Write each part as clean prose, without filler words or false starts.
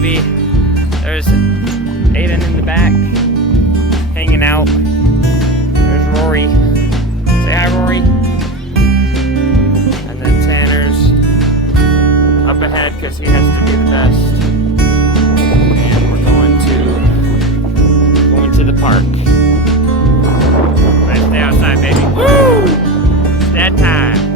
baby. There's Aiden in the back, hanging out. There's Rory. Say hi, Rory. And then Tanner's up ahead because he has to do the best. And we're going to the park. Let's stay outside, baby. Woo! It's that time.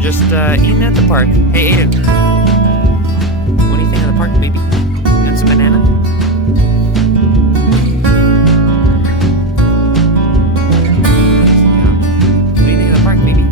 Just eating at the park. Hey, Aiden. What do you think of the park, baby? You got some banana? What do you think of the park, baby?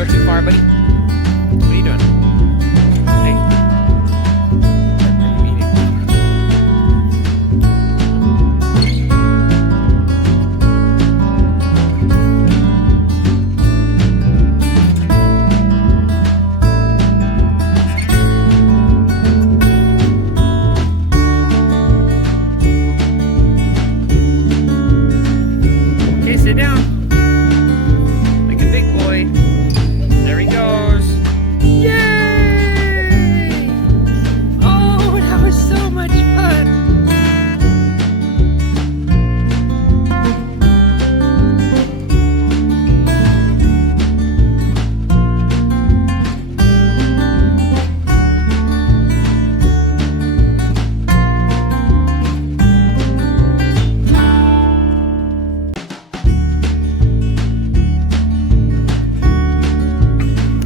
Too far, buddy? What are you doing? Hey. What are you eating? Okay, sit down. Like a big boy. There he goes. Yay! Oh, that was so much fun.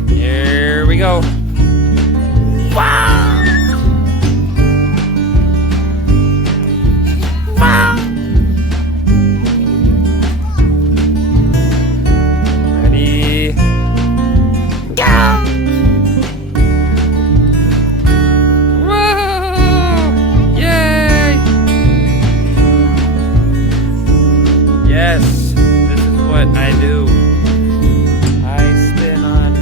Here we go. Wow! Wow! Ready? Go! Whoa! Yay! Yes, this is what I do. I spin on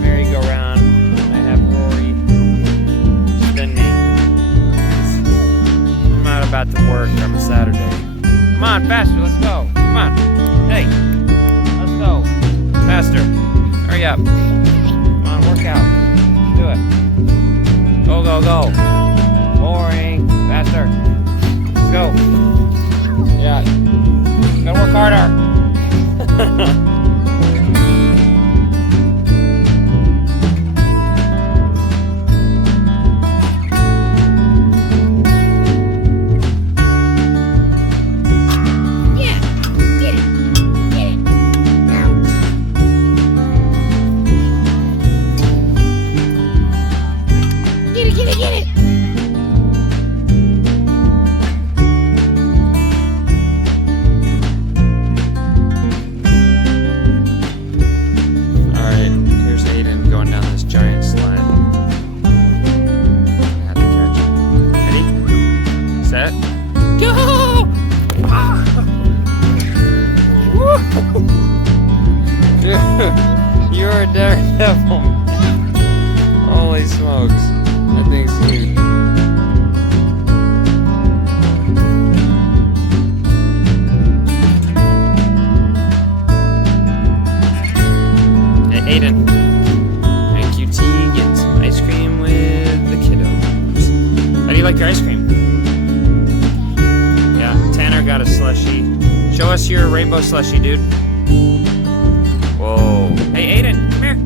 merry-go-round. I have Rory spin me. I'm not about to work on a Saturday. Come on, faster, let's go. Come on. Hey, let's go. Faster. Hurry up. Come on, work out. Do it. Go, go, go. Boring. Faster. Let's go. Yeah. Gotta work harder. You're a daredevil, man. Holy smokes. That thing's huge. Hey, Aiden. Thank you, T. Get some ice cream with the kiddos. How do you like your ice cream? Yeah, Tanner got a slushie. Show us your rainbow slushie, dude. Whoa. Hey, Aiden, come here.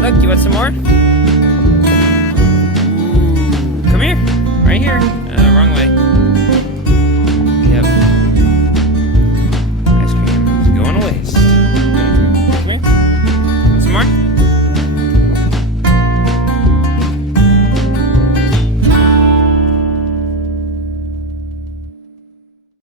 Look, you want some more?